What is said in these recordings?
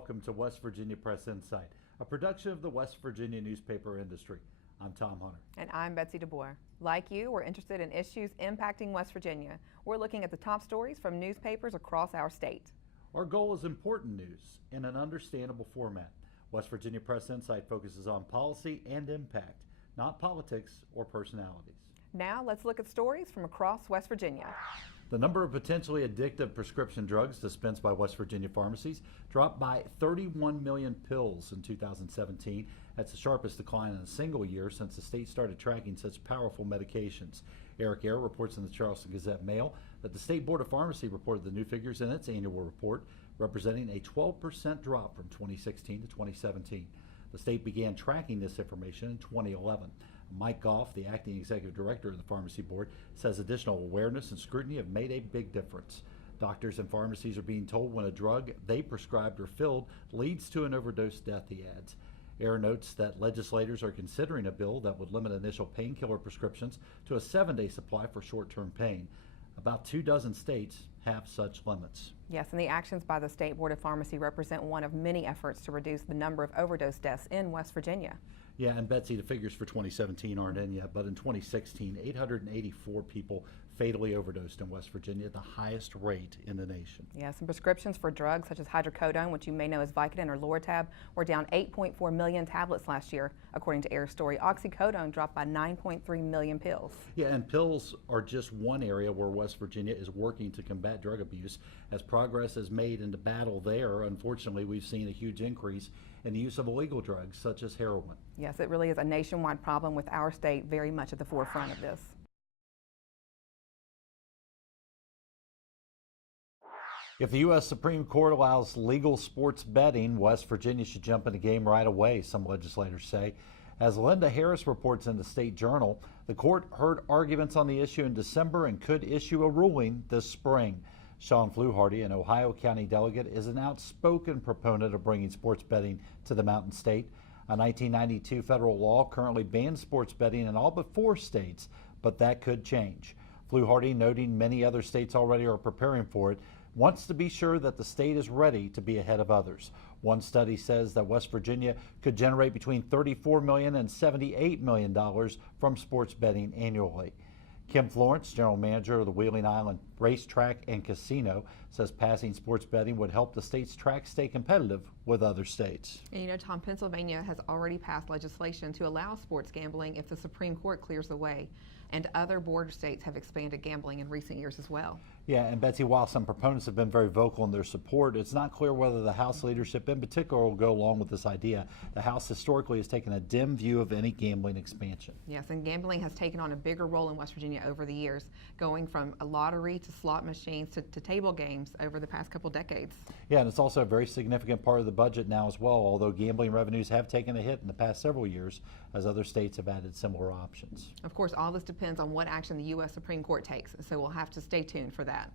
welcome to West Virginia Press InSight, a production of the West Virginia newspaper industry. I'm Tom Hunter. And I'm Betsy DeBord. Like you, we're interested in issues impacting West Virginia. We're looking at the top stories from newspapers across our state. Our goal is important news in an understandable format. West Virginia Press InSight focuses on policy and impact, not politics or personalities. Now let's look at stories from across West Virginia. The number of potentially addictive prescription drugs dispensed by West Virginia pharmacies dropped by 31 million pills in 2017. That's the sharpest decline in a single year since the state started tracking such powerful medications. Eric Ayer reports in the Charleston Gazette-Mail that the State Board of Pharmacy reported the new figures in its annual report, representing a 12% drop from 2016 to 2017. The state began tracking this information in 2011. Mike Goff, the acting executive director of the Pharmacy Board, says additional awareness and scrutiny have made a big difference. Doctors and pharmacies are being told when a drug they prescribed or filled leads to an overdose death, he adds. Ayer notes that legislators are considering a bill that would limit initial painkiller prescriptions to a 7-day supply for short-term pain. About 24 states have such limits. Yes, and the actions by the State Board of Pharmacy represent one of many efforts to reduce the number of overdose deaths in West Virginia. Yeah, and Betsy, the figures for 2017 aren't in yet, but in 2016, 884 people fatally overdosed in West Virginia at the highest rate in the nation. Yes, and prescriptions for drugs such as hydrocodone, which you may know as Vicodin or Lortab, were down 8.4 million tablets last year, according to Ayer's story. Oxycodone dropped by 9.3 million pills. Yeah, and pills are just one area where West Virginia is working to combat drug abuse. As progress is made in the battle there, unfortunately, we've seen a huge increase in the use of illegal drugs such as heroin. Yes, it really is a nationwide problem, with our state very much at the forefront of this. If the U.S. Supreme Court allows legal sports betting, West Virginia should jump in the game right away, some legislators say. As Linda Harris reports in the State Journal, the court heard arguments on the issue in December and could issue a ruling this spring. Sean Fluharty, an Ohio County delegate, is an outspoken proponent of bringing sports betting to the Mountain State. A 1992 federal law currently bans sports betting in all but 4 states, but that could change. Fluharty, noting many other states already are preparing for it, wants to be sure that the state is ready to be ahead of others. One study says that West Virginia could generate between $34 million and $78 million from sports betting annually. Kim Florence, general manager of the Wheeling Island Racetrack and Casino, says passing sports betting would help the state's track stay competitive with other states. And you know, Tom, Pennsylvania has already passed legislation to allow sports gambling if the Supreme Court clears the way. And other border states have expanded gambling in recent years as well. Yeah, and Betsy, while some proponents have been very vocal in their support, it's not clear whether the House leadership in particular will go along with this idea. The House historically has taken a dim view of any gambling expansion. Yes, and gambling has taken on a bigger role in West Virginia over the years, going from a lottery to slot machines to table games over the past couple decades. Yeah, and it's also a very significant part of the budget now as well, although gambling revenues have taken a hit in the past several years as other states have added similar options. Of course, all this depends on what action the U.S. Supreme Court takes, so we'll have to stay tuned for that.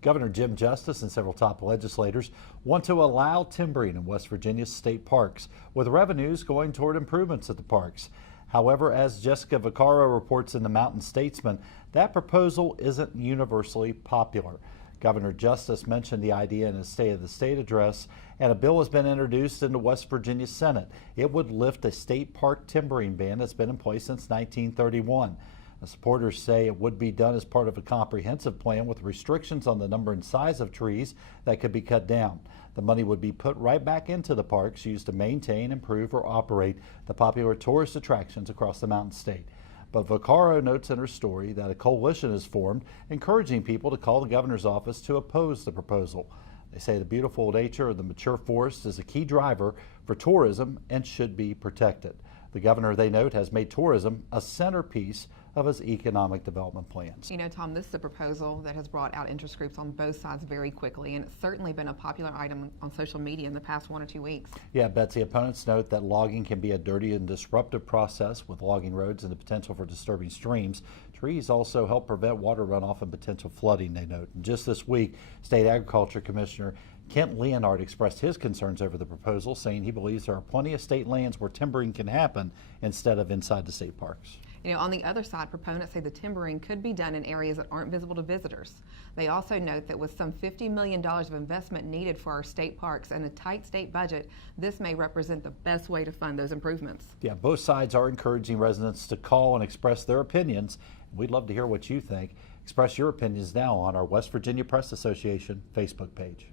Governor Jim Justice and several top legislators want to allow timbering in West Virginia's state parks, with revenues going toward improvements at the parks. However, as Jessica Vaccaro reports in the Mountain Statesman, that proposal isn't universally popular. Governor Justice mentioned the idea in his State of the State address, and a bill has been introduced into West Virginia Senate. It would lift a state park timbering ban that's been in place since 1931. The supporters say it would be done as part of a comprehensive plan with restrictions on the number and size of trees that could be cut down. The money would be put right back into the parks, used to maintain, improve, or operate the popular tourist attractions across the Mountain State. But Vaccaro notes in her story that a coalition is formed, encouraging people to call the governor's office to oppose the proposal. They say the beautiful nature of the mature forest is a key driver for tourism and should be protected. The governor, they note, has made tourism a centerpiece of his economic development plans. You know, Tom, this is a proposal that has brought out interest groups on both sides very quickly, and it's certainly been a popular item on social media in the past 1 or 2 weeks. Yeah, Betsy, opponents note that logging can be a dirty and disruptive process with logging roads and the potential for disturbing streams. Trees also help prevent water runoff and potential flooding, they note. And just this week, State Agriculture Commissioner Kent Leonard expressed his concerns over the proposal, saying he believes there are plenty of state lands where timbering can happen instead of inside the state parks. On the other side, proponents say the timbering could be done in areas that aren't visible to visitors. They also note that with some $50 million of investment needed for our state parks and a tight state budget, this may represent the best way to fund those improvements. Yeah, both sides are encouraging residents to call and express their opinions. We'd love to hear what you think. Express your opinions now on our West Virginia Press Association Facebook page.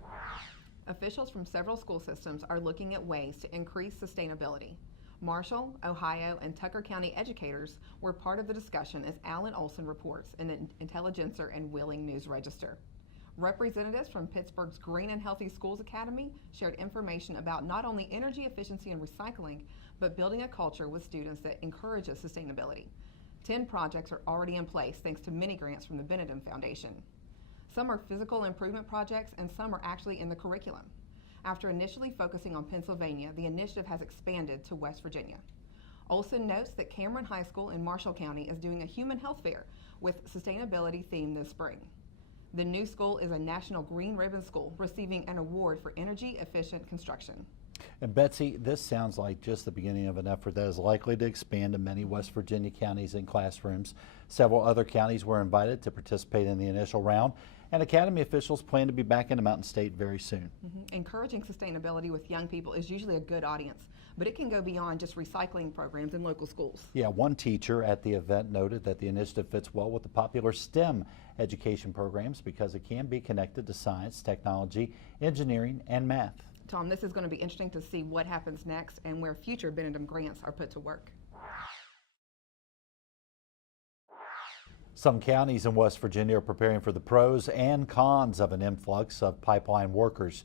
Officials from several school systems are looking at ways to increase sustainability. Marshall, Ohio, and Tucker County educators were part of the discussion, as Alan Olson reports in the Intelligencer and Wheeling News Register. Representatives from Pittsburgh's Green and Healthy Schools Academy shared information about not only energy efficiency and recycling, but building a culture with students that encourages sustainability. 10 projects are already in place thanks to many grants from the Benedum Foundation. Some are physical improvement projects and some are actually in the curriculum. After initially focusing on Pennsylvania, the initiative has expanded to West Virginia. Olson notes that Cameron High School in Marshall County is doing a human health fair with sustainability theme this spring. The new school is a National Green Ribbon School, receiving an award for energy efficient construction. And Betsy, this sounds like just the beginning of an effort that is likely to expand to many West Virginia counties and classrooms. Several other counties were invited to participate in the initial round, and Academy officials plan to be back in the Mountain State very soon. Encouraging sustainability with young people is usually a good audience, but it can go beyond just recycling programs in local schools. Yeah, one teacher at the event noted that the initiative fits well with the popular STEM education programs because it can be connected to science, technology, engineering, and math. Tom, this is going to be interesting to see what happens next and where future Benedum grants are put to work. Some counties in West Virginia are preparing for the pros and cons of an influx of pipeline workers.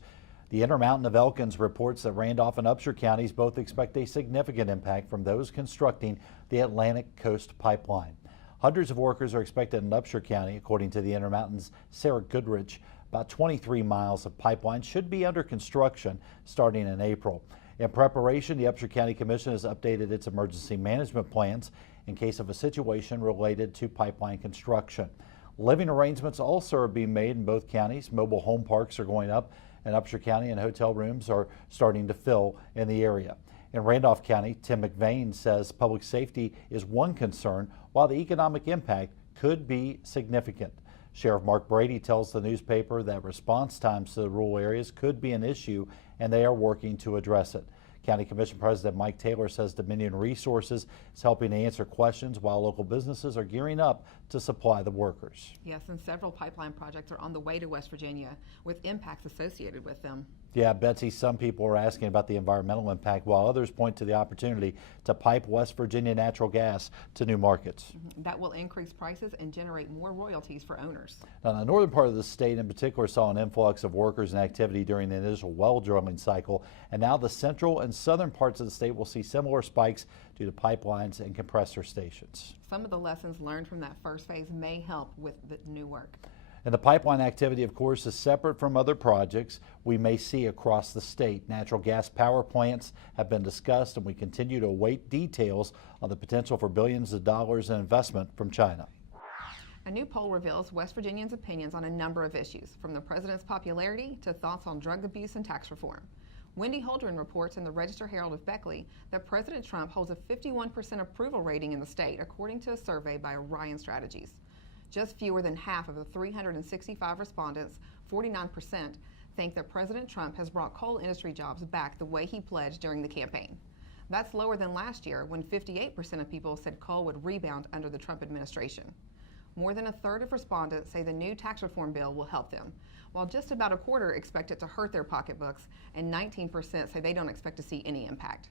The Intermountain of Elkins reports that Randolph and Upshur counties both expect a significant impact from those constructing the Atlantic Coast Pipeline. Hundreds of workers are expected in Upshur County, according to the Intermountain's Sarah Goodrich. About 23 miles of pipeline should be under construction starting in April. In preparation, the Upshur County Commission has updated its emergency management plans in case of a situation related to pipeline construction. Living arrangements also are being made in both counties. Mobile home parks are going up in Upshur County and hotel rooms are starting to fill in the area. In Randolph County, Tim McVeigh says public safety is one concern, while the economic impact could be significant. Sheriff Mark Brady tells the newspaper that response times to the rural areas could be an issue and they are working to address it. County Commission President Mike Taylor says Dominion Resources is helping to answer questions while local businesses are gearing up to supply the workers. Yes, and several pipeline projects are on the way to West Virginia with impacts associated with them. Yeah, Betsy, some people are asking about the environmental impact, while others point to the opportunity to pipe West Virginia natural gas to new markets. That will increase prices and generate more royalties for owners. Now, the northern part of the state in particular saw an influx of workers and activity during the initial well drilling cycle, and now the central and southern parts of the state will see similar spikes due to pipelines and compressor stations. Some of the lessons learned from that first phase may help with the new work. And the pipeline activity, of course, is separate from other projects we may see across the state. Natural gas power plants have been discussed, and we continue to await details on the potential for billions of dollars in investment from China. A new poll reveals West Virginians' opinions on a number of issues, from the president's popularity to thoughts on drug abuse and tax reform. Wendy Holdren reports in the Register Herald of Beckley that President Trump holds a 51% approval rating in the state, according to a survey by Orion Strategies. Just fewer than half of the 365 respondents, 49%, think that President Trump has brought coal industry jobs back the way he pledged during the campaign. That's lower than last year, when 58% of people said coal would rebound under the Trump administration. More than a third of respondents say the new tax reform bill will help them, while just about a quarter expect it to hurt their pocketbooks, and 19% say they don't expect to see any impact.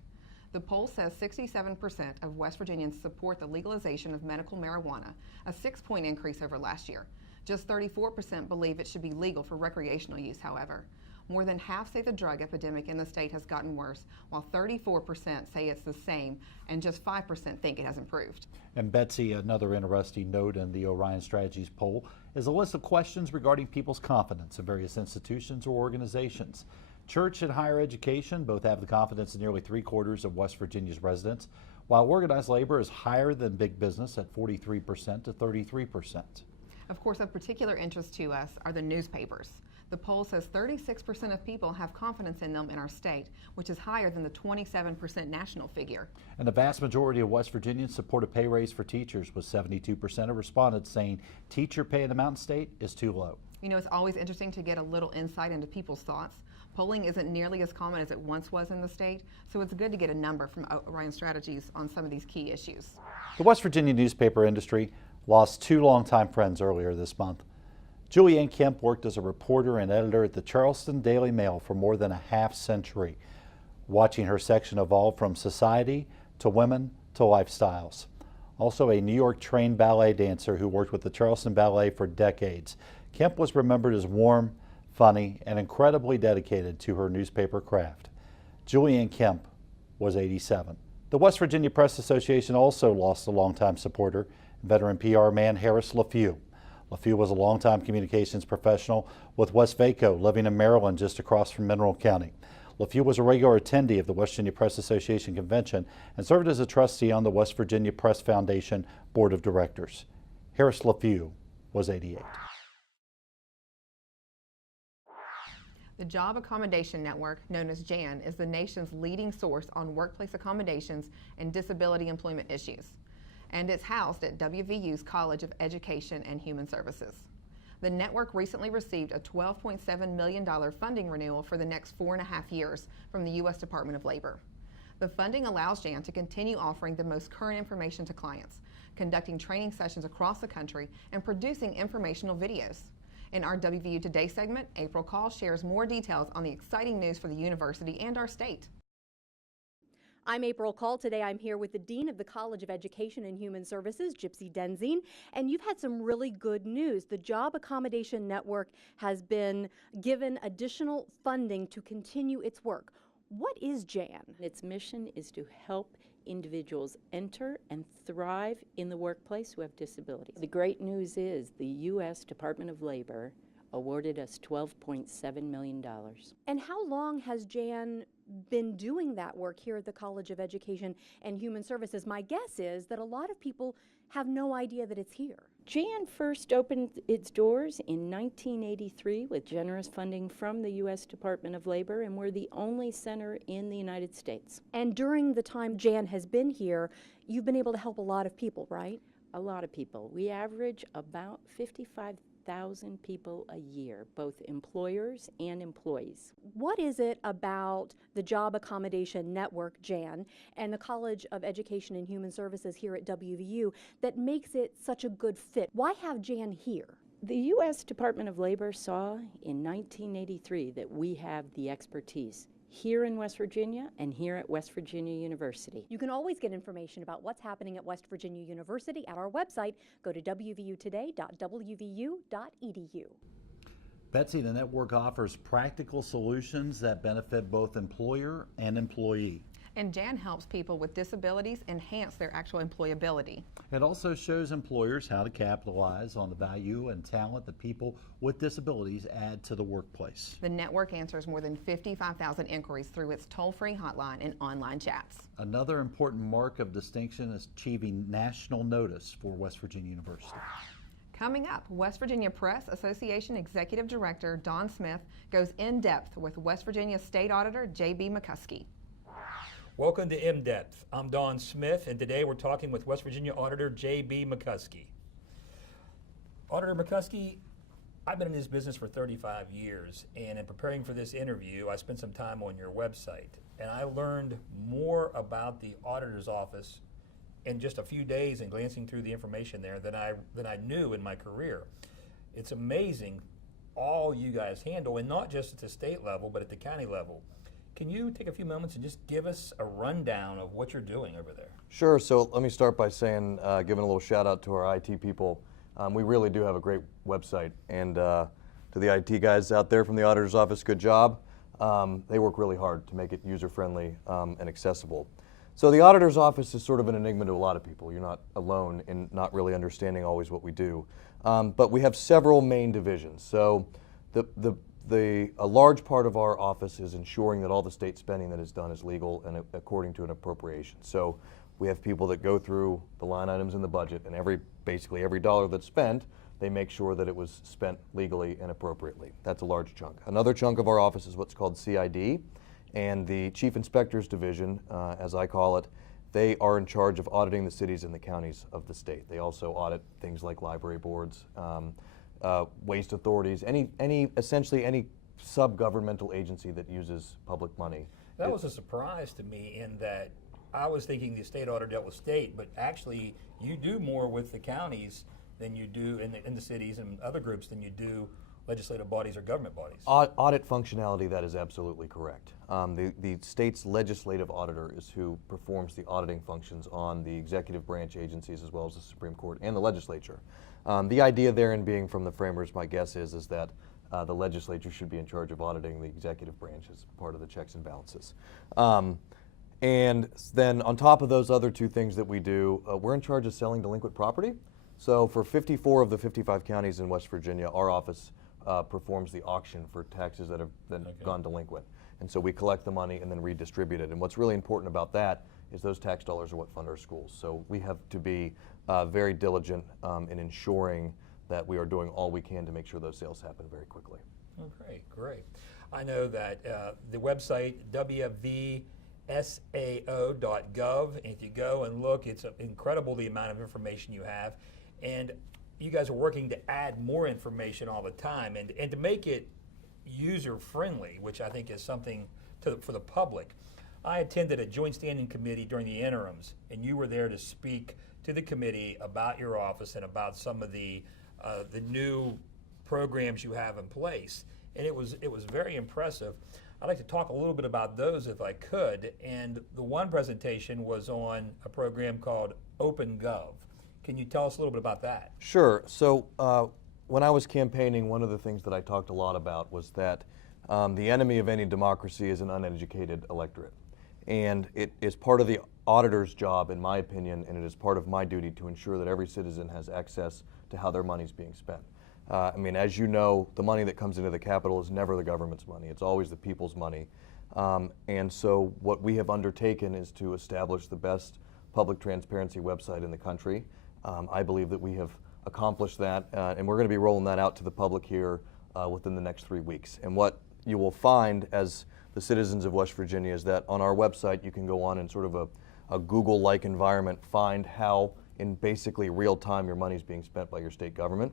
The poll says 67% of West Virginians support the legalization of medical marijuana, a 6-point increase over last year. Just 34% believe it should be legal for recreational use, however. More than half say the drug epidemic in the state has gotten worse, while 34% say it's the same, and just 5% think it has improved. And Betsy, another interesting note in the Orion Strategies poll is a list of questions regarding people's confidence in various institutions or organizations. Church and higher education both have the confidence of nearly 3/4 of West Virginia's residents, while organized labor is higher than big business at 43% to 33%. Of course, of particular interest to us are the newspapers. The poll says 36% of people have confidence in them in our state, which is higher than the 27% national figure. And the vast majority of West Virginians support a pay raise for teachers, with 72% of respondents saying teacher pay in the Mountain State is too low. You know, it's always interesting to get a little insight into people's thoughts. Polling isn't nearly as common as it once was in the state, so it's good to get a number from Orion Strategies on some of these key issues. The West Virginia newspaper industry lost two longtime friends earlier this month. Julianne Kemp worked as a reporter and editor at the Charleston Daily Mail for more than a half-century, watching her section evolve from society to women to lifestyles. Also a New York trained ballet dancer who worked with the Charleston Ballet for decades, Kemp was remembered as warm, funny, and incredibly dedicated to her newspaper craft. Julianne Kemp was 87. The West Virginia Press Association also lost a longtime supporter, veteran PR man Harris LaFew. LaFew was a longtime communications professional with West Vaco, living in Maryland just across from Mineral County. LaFew was a regular attendee of the West Virginia Press Association convention and served as a trustee on the West Virginia Press Foundation Board of Directors. Harris LaFew was 88. The Job Accommodation Network, known as JAN, is the nation's leading source on workplace accommodations and disability employment issues, and it's housed at WVU's College of Education and Human Services. The network recently received a $12.7 million funding renewal for the next 4.5 years from the U.S. Department of Labor. The funding allows JAN to continue offering the most current information to clients, conducting training sessions across the country, and producing informational videos. In our WVU Today segment, April Call shares more details on the exciting news for the university and our state. I'm April Call. Today I'm here with the Dean of the College of Education and Human Services, Gypsy Denzine, and you've had some really good news. The Job Accommodation Network has been given additional funding to continue its work. What is JAN? Its mission is to help individuals enter and thrive in the workplace who have disabilities. The great news is the U.S. Department of Labor awarded us $12.7 million. And how long has JAN been doing that work here at the College of Education and Human Services? My guess is that a lot of people have no idea that it's here. JAN first opened its doors in 1983 with generous funding from the U.S. Department of Labor, and we're the only center in the United States. And during the time JAN has been here, you've been able to help a lot of people, right? A lot of people. We average about 55,000 people a year, both employers and employees. What is it about the Job Accommodation Network, JAN, and the College of Education and Human Services here at WVU that makes it such a good fit? Why have JAN here? The U.S. Department of Labor saw in 1983 that we have the expertise here in West Virginia and here at West Virginia University. You can always get information about what's happening at West Virginia University at our website. Go to wvutoday.wvu.edu. Betsy, the network offers practical solutions that benefit both employer and employee. And JAN helps people with disabilities enhance their actual employability. It also shows employers how to capitalize on the value and talent that people with disabilities add to the workplace. The network answers more than 55,000 inquiries through its toll-free hotline and online chats. Another important mark of distinction is achieving national notice for West Virginia University. Coming up, West Virginia Press Association Executive Director Don Smith goes in depth with West Virginia State Auditor J.B. McCuskey. Welcome to InDepth. I'm Don Smith, and today we're talking with West Virginia Auditor J.B. McCuskey. Auditor McCuskey, I've been in this business for 35 years, and in preparing for this interview, I spent some time on your website, and I learned more about the auditor's office in just a few days and glancing through the information there than I knew in my career. It's amazing all you guys handle, and not just at the state level, but at the county level. Can you take a few moments and just give us a rundown of what you're doing over there? Sure. So let me start by saying, giving a little shout out to our IT people. We really do have a great website, and to the IT guys out there from the auditor's office, good job. They work really hard to make it user-friendly and accessible. So the auditor's office is sort of an enigma to a lot of people. You're not alone in not really understanding always what we do. But we have several main divisions. So a large part of our office is ensuring that all the state spending that is done is legal and according to an appropriation. So we have people that go through the line items in the budget, and basically every dollar that's spent they make sure that it was spent legally and appropriately. That's a large chunk. Another chunk of our office is what's called CID, and the Chief Inspectors Division, as I call it, they are in charge of auditing the cities and the counties of the state. They also audit things like library boards, waste authorities, essentially any sub-governmental agency that uses public money. That was a surprise to me in that I was thinking the state auditor dealt with state, but actually you do more with the counties than you do in the cities and other groups than you do legislative bodies or government bodies. Audit functionality, that is absolutely correct. The state's legislative auditor is who performs the auditing functions on the executive branch agencies as well as the Supreme Court and the legislature. The idea therein being from the framers, my guess is that the legislature should be in charge of auditing the executive branch as part of the checks and balances. And then on top of those other two things that we do, we're in charge of selling delinquent property. So for 54 of the 55 counties in West Virginia, our office performs the auction for taxes that have gone delinquent. And so we collect the money and then redistribute it. And what's really important about that is those tax dollars are what fund our schools. So we have to be very diligent in ensuring that we are doing all we can to make sure those sales happen very quickly. Oh, great. I know that the website, wvsao.gov, and if you go and look, it's incredible the amount of information you have. And you guys are working to add more information all the time and to make it user-friendly, which I think is something for the public. I attended a joint standing committee during the interims, and you were there to speak to the committee about your office and about some of the new programs you have in place. And it was very impressive. I'd like to talk a little bit about those if I could. And the one presentation was on a program called OpenGov. Can you tell us a little bit about that? Sure. So when I was campaigning, one of the things that I talked a lot about was that the enemy of any democracy is an uneducated electorate. And it is part of the auditor's job, in my opinion, and it is part of my duty to ensure that every citizen has access to how their money is being spent. I mean, as you know, the money that comes into the Capitol is never the government's money. It's always the people's money. And so what we have undertaken is to establish the best public transparency website in the country. I believe that we have accomplished that, and we're going to be rolling that out to the public here within the next 3 weeks. And what you will find as the citizens of West Virginia is that on our website you can go on in sort of a Google-like environment, find how in basically real time your money is being spent by your state government.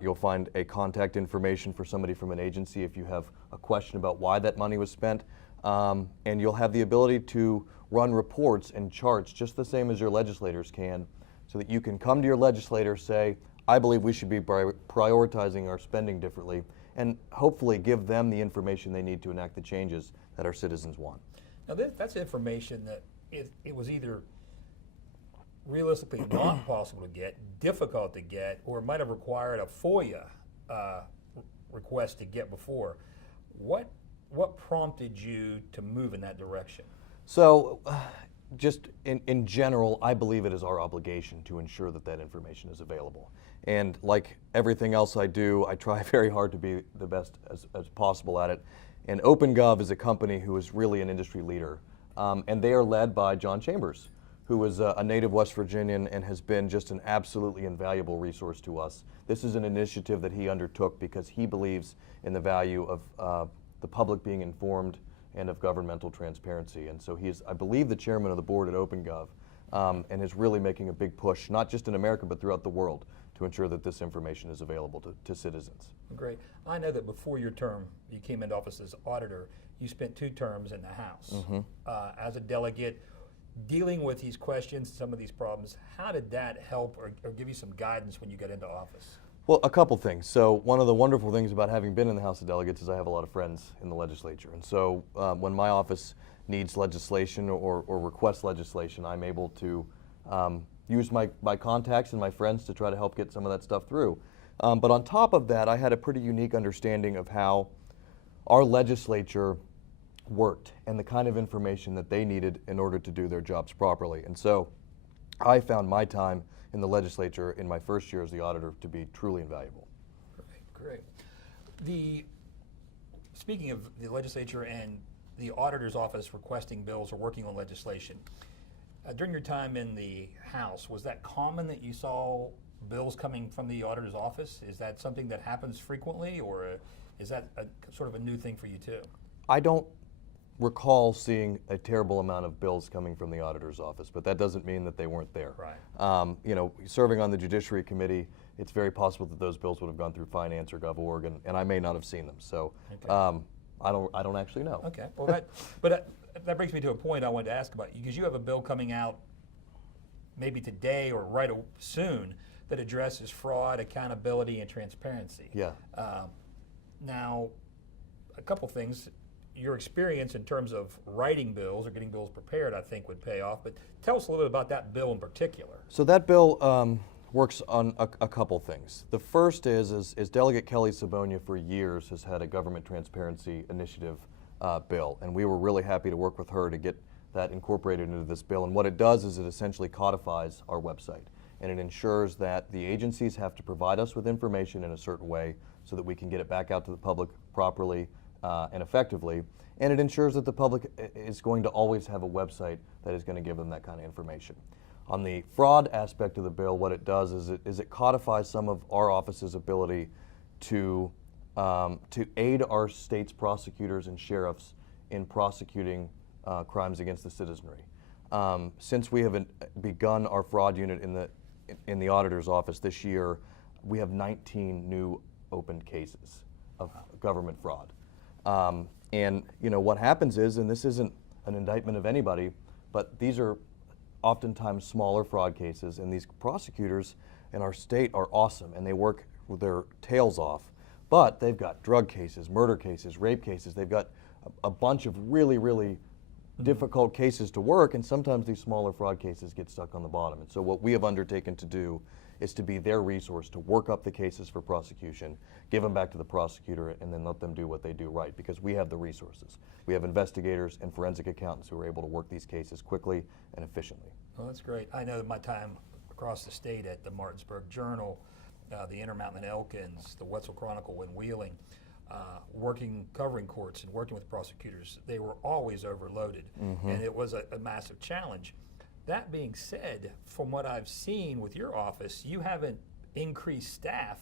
You'll find a contact information for somebody from an agency if you have a question about why that money was spent. And you'll have the ability to run reports and charts just the same as your legislators can, so that you can come to your legislator, say, I believe we should be prioritizing our spending differently, and hopefully give them the information they need to enact the changes that our citizens want. Now that's information that it was either realistically not possible to get, difficult to get, or might have required a FOIA request to get before. What prompted you to move in that direction? So, just in general, I believe it is our obligation to ensure that that information is available. And like everything else I do, I try very hard to be the best as possible at it. And OpenGov is a company who is really an industry leader. And they are led by John Chambers, who is a native West Virginian and has been just an absolutely invaluable resource to us. This is an initiative that he undertook because he believes in the value of the public being informed and of governmental transparency. And so he is, I believe, the chairman of the board at OpenGov, and is really making a big push, not just in America, but throughout the world, to ensure that this information is available to citizens. Great. I know that before your term, you came into office as auditor, you spent 2 terms in the House. Mm-hmm. As a delegate, dealing with these questions, some of these problems, how did that help or give you some guidance when you got into office? Well, a couple things. So one of the wonderful things about having been in the House of Delegates is I have a lot of friends in the legislature. And so when my office needs legislation or requests legislation, I'm able to use my contacts and my friends to try to help get some of that stuff through. But on top of that, I had a pretty unique understanding of how our legislature worked and the kind of information that they needed in order to do their jobs properly. And so I found my time in the legislature in my first year as the auditor to be truly invaluable. Great. Speaking of the legislature and the auditor's office requesting bills or working on legislation, during your time in the House, was that common that you saw bills coming from the auditor's office? Is that something that happens frequently, or is that sort of a new thing for you too? I don't recall seeing a terrible amount of bills coming from the auditor's office, but that doesn't mean that they weren't there. Right. You know, serving on the Judiciary Committee, it's very possible that those bills would have gone through Finance or GovOrg, and I may not have seen them. So Okay. I don't actually know. Okay. Well, that brings me to a point I wanted to ask about, because you have a bill coming out maybe today or soon that addresses fraud, accountability, and transparency. Yeah. Now, a couple things. Your experience in terms of writing bills or getting bills prepared, I think, would pay off. But tell us a little bit about that bill in particular. So that bill works on a couple things. The first is Delegate Kelly Sabonia for years has had a government transparency initiative bill, and we were really happy to work with her to get that incorporated into this bill. And what it does is it essentially codifies our website, and it ensures that the agencies have to provide us with information in a certain way so that we can get it back out to the public properly and effectively, and it ensures that the public is going to always have a website that is going to give them that kind of information. On the fraud aspect of the bill, what it does is it codifies some of our office's ability to aid our state's prosecutors and sheriffs in prosecuting crimes against the citizenry. Since we have begun our fraud unit in the auditor's office this year, we have 19 new opened cases of government fraud. And you know what happens is, and this isn't an indictment of anybody, but these are oftentimes smaller fraud cases, and these prosecutors in our state are awesome, and they work with their tails off. But they've got drug cases, murder cases, rape cases. They've got a bunch of really, really difficult cases to work, and sometimes these smaller fraud cases get stuck on the bottom. And so what we have undertaken to do is to be their resource to work up the cases for prosecution, give them back to the prosecutor, and then let them do what they do right, because we have the resources. We have investigators and forensic accountants who are able to work these cases quickly and efficiently. Well, that's great. I know that my time across the state at the Martinsburg Journal, the Intermountain Elkins, the Wetzel Chronicle in Wheeling, covering courts and working with prosecutors, they were always overloaded, and it was a massive challenge. That being said, from what I've seen with your office, you haven't increased staff.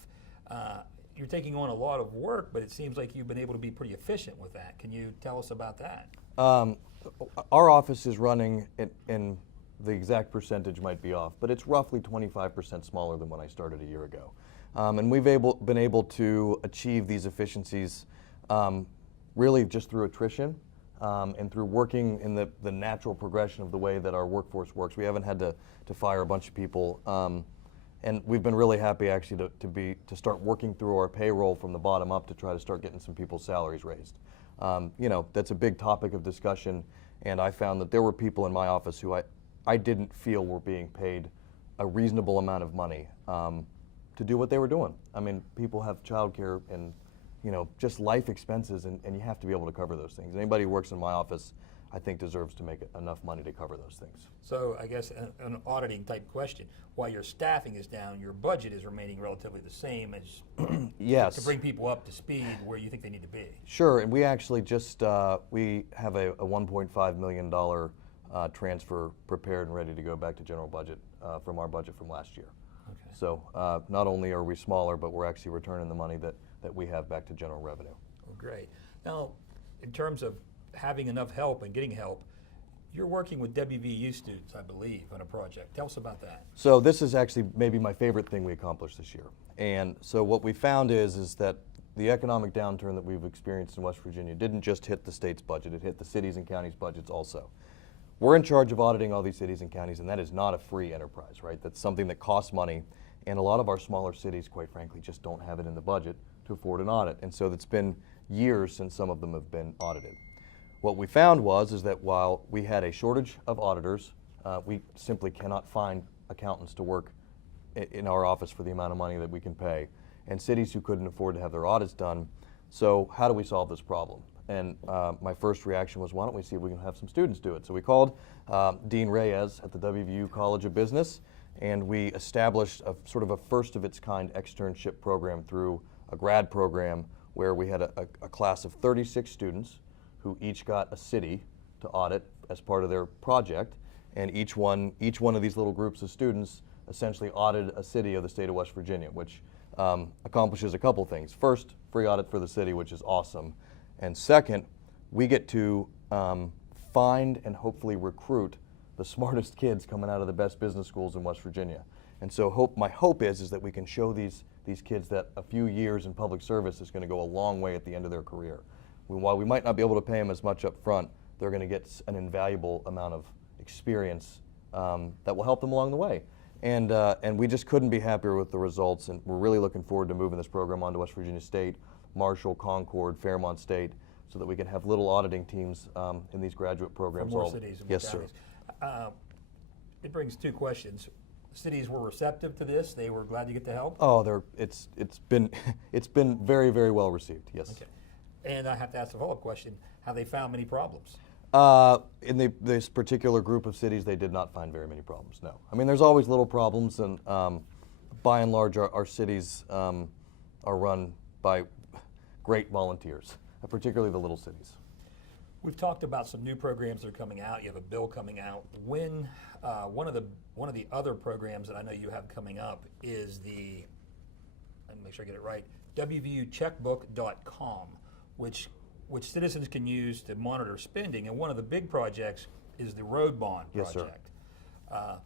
You're taking on a lot of work, but it seems like you've been able to be pretty efficient with that. Can you tell us about that? Our office is running, in the exact percentage might be off, but it's roughly 25% smaller than when I started a year ago. And we've been able to achieve these efficiencies really just through attrition and through working in the natural progression of the way that our workforce works. We haven't had to fire a bunch of people. And we've been really happy actually to start working through our payroll from the bottom up to try to start getting some people's salaries raised. You know, that's a big topic of discussion, and I found that there were people in my office who I didn't feel were being paid a reasonable amount of money to do what they were doing. I mean, people have childcare and, you know, just life expenses, and you have to be able to cover those things. Anybody who works in my office, I think, deserves to make enough money to cover those things. So I guess an auditing type question, while your staffing is down, your budget is remaining relatively the same as yes. to bring people up to speed where you think they need to be. Sure, and we actually just, we have a $1.5 million transfer prepared and ready to go back to general budget from our budget from last year. Okay. So not only are we smaller, but we're actually returning the money that we have back to general revenue. Well, great. Now, in terms of having enough help and getting help, you're working with WVU students, I believe, on a project. Tell us about that. So this is actually maybe my favorite thing we accomplished this year. And so what we found is that the economic downturn that we've experienced in West Virginia didn't just hit the state's budget, it hit the cities and counties' budgets also. We're in charge of auditing all these cities and counties, and that is not a free enterprise, right? That's something that costs money, and a lot of our smaller cities, quite frankly, just don't have it in the budget to afford an audit. And so it's been years since some of them have been audited. What we found is that while we had a shortage of auditors, we simply cannot find accountants to work in our office for the amount of money that we can pay, and cities who couldn't afford to have their audits done. So how do we solve this problem? And my first reaction was, why don't we see if we can have some students do it? So we called Dean Reyes at the WVU College of Business, and we established a sort of a first of its kind externship program through a grad program where we had a class of 36 students who each got a city to audit as part of their project, and each one of these little groups of students essentially audit a city of the state of West Virginia, which accomplishes a couple things. First, free audit for the city, which is awesome. And second, we get to find and hopefully recruit the smartest kids coming out of the best business schools in West Virginia. And so my hope is that we can show these kids that a few years in public service is going to go a long way at the end of their career. While we might not be able to pay them as much up front, they're going to get an invaluable amount of experience that will help them along the way. And we just couldn't be happier with the results, and we're really looking forward to moving this program on to West Virginia State, Marshall, Concord, Fairmont State, so that we can have little auditing teams in these graduate programs. For more cities and more yes, counties. sir. It brings two questions. Cities were receptive to this. They were glad to get the help. Oh, it's been very, very well received. Yes. Okay. And I have to ask a follow-up question: have they found many problems? In this particular group of cities, they did not find very many problems. No. I mean, there's always little problems, and by and large, our cities are run by great volunteers, particularly the little cities. We've talked about some new programs that are coming out. You have a bill coming out. When one of the other programs that I know you have coming up is let me make sure I get it right, wvucheckbook.com, which citizens can use to monitor spending. And one of the big projects is the road bond project. Yes, sir.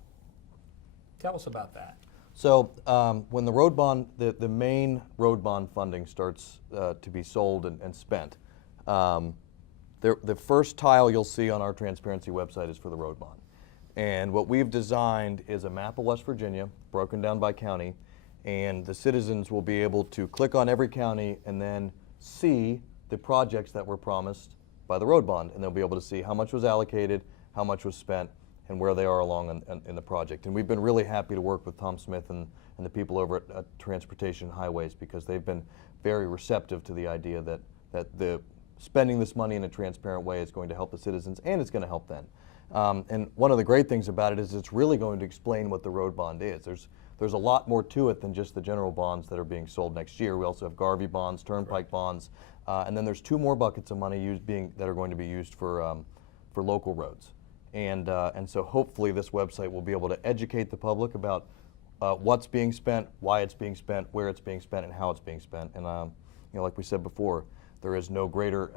Tell us about that. So when the road bond, the main road bond funding starts to be sold and spent, the first tile you'll see on our transparency website is for the road bond. And what we've designed is a map of West Virginia broken down by county, and the citizens will be able to click on every county and then see the projects that were promised by the road bond, and they'll be able to see how much was allocated, how much was spent, and where they are along in the project. And we've been really happy to work with Tom Smith and the people over at Transportation Highways, because they've been very receptive to the idea that the spending this money in a transparent way is going to help the citizens, and it's going to help them. And one of the great things about it is it's really going to explain what the road bond is. There's a lot more to it than just the general bonds that are being sold next year. We also have Garvey bonds, Turnpike bonds, and then there's two more buckets of money that are going to be used for local roads. And so hopefully this website will be able to educate the public about what's being spent, why it's being spent, where it's being spent, and how it's being spent. And like we said before, there is no greater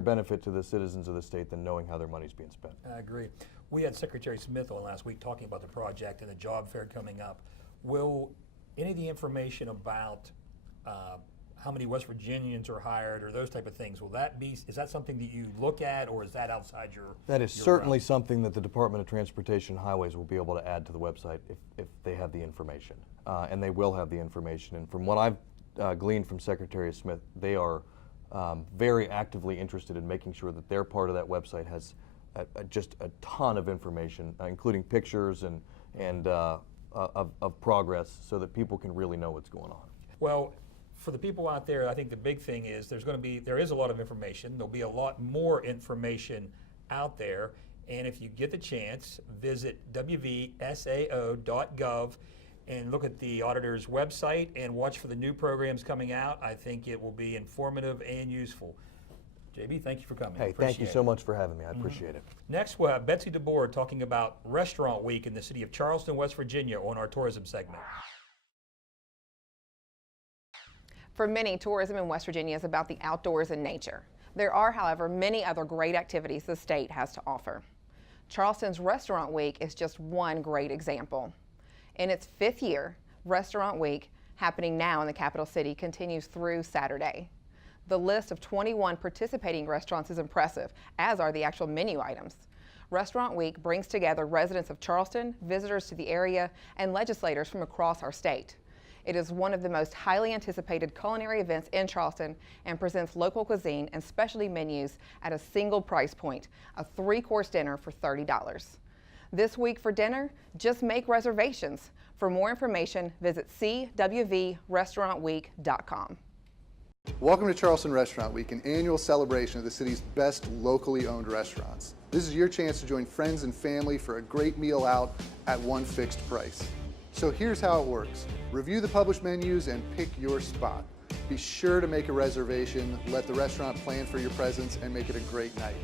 benefit to the citizens of the state than knowing how their money is being spent. I agree. We had Secretary Smith on last week talking about the project and the job fair coming up. Will any of the information about how many West Virginians are hired or those type of things, is that something that you look at, or is that outside your That is certainly something that the Department of Transportation and Highways will be able to add to the website if they have the information. And they will have the information. And from what I've gleaned from Secretary Smith, they are very actively interested in making sure that their part of that website has just a ton of information, including pictures and of progress, so that people can really know what's going on. Well, for the people out there, I think the big thing is there is a lot of information. There'll be a lot more information out there. And if you get the chance, visit wvsao.gov and look at the auditor's website and watch for the new programs coming out. I think it will be informative and useful. JB, thank you for coming. Hey, thank you so much for having me. I appreciate it. Next, we'll have Betsy DeBord talking about Restaurant Week in the city of Charleston, West Virginia on our tourism segment. For many, tourism in West Virginia is about the outdoors and nature. There are, however, many other great activities the state has to offer. Charleston's Restaurant Week is just one great example. In its 5th year, Restaurant Week, happening now in the capital city, continues through Saturday. The list of 21 participating restaurants is impressive, as are the actual menu items. Restaurant Week brings together residents of Charleston, visitors to the area, and legislators from across our state. It is one of the most highly anticipated culinary events in Charleston and presents local cuisine and specialty menus at a single price point, a 3-course dinner for $30. This week for dinner, just make reservations. For more information, visit cwvrestaurantweek.com. Welcome to Charleston Restaurant Week, an annual celebration of the city's best locally owned restaurants. This is your chance to join friends and family for a great meal out at one fixed price. So here's how it works. Review the published menus and pick your spot. Be sure to make a reservation, let the restaurant plan for your presence, and make it a great night.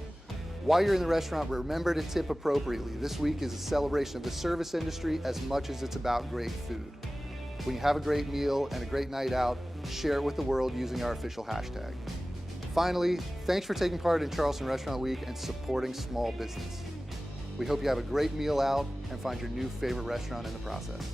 While you're in the restaurant, remember to tip appropriately. This week is a celebration of the service industry as much as it's about great food. When you have a great meal and a great night out, share it with the world using our official hashtag. Finally, thanks for taking part in Charleston Restaurant Week and supporting small business. We hope you have a great meal out and find your new favorite restaurant in the process.